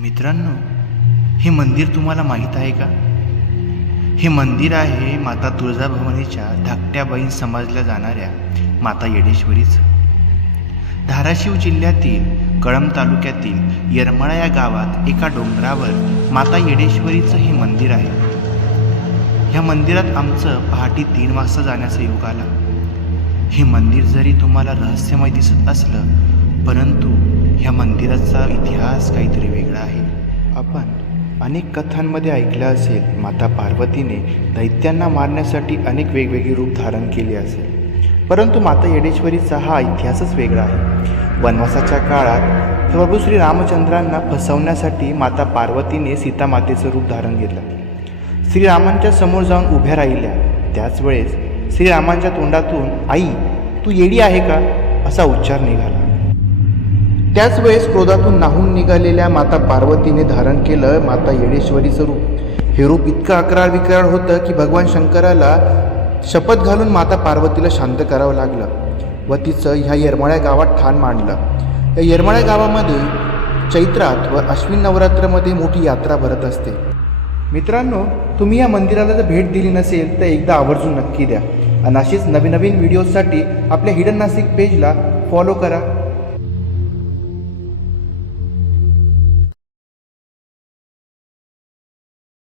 मित्रांनो हे मंदिर तुम्हाला माहीत आहे का? हे मंदिर आहे माता तुळजाभवानीच्या धाकट्या बहीण समजल्या जाणाऱ्या माता येडेश्वरीचं. धाराशिव जिल्ह्यातील कळंब तालुक्यातील येरमळा या गावात एका डोंगरावर माता येडेश्वरीचं हे मंदिर आहे. ह्या मंदिरात आमचं पहाटे तीन वाजता जाण्याचा योग आला. हे मंदिर जरी तुम्हाला रहस्यमय दिसत असलं परंतु ह्या मंदिराचा इतिहास काहीतरी वेगळा आहे. आपण अनेक कथांमध्ये ऐकलं असेल माता पार्वतीने दैत्यांना मारण्यासाठी अनेक वेगवेगळे रूप धारण केले असेल. परंतु माता येडेश्वरीचा हा इतिहासच वेगळा आहे. वनवासाच्या काळात प्रभू श्री रामचंद्रांना फसवण्यासाठी माता पार्वतीने सीतामातेचं रूप धारण घेतलं. श्रीरामांच्या समोर जाऊन उभ्या राहिल्या. त्याच वेळेस श्रीरामांच्या तोंडातून आई तू येडी आहे का? असा उच्चार निघाला. त्याच वेळेस क्रोधातून नाहून निघालेल्या माता पार्वतीने धारण केलं माता येडेश्वरीचं रूप. हे रूप इतकं अकराळ विकराळ होतं की भगवान शंकराला शपथ घालून माता पार्वतीला शांत करावं लागलं. व तिचं ह्या येरमाळ्या गावात ठाण मांडलं. या येरमाळ्या गावामध्ये चैत्रात व अश्विन नवरात्रामध्ये मोठी यात्रा भरत असते. मित्रांनो तुम्ही या मंदिराला जर भेट दिली नसेल तर एकदा आवर्जून नक्की द्या. आणि अशीच नवीन नवीन व्हिडिओजसाठी आपल्या हिडन नाशिक पेजला फॉलो करा.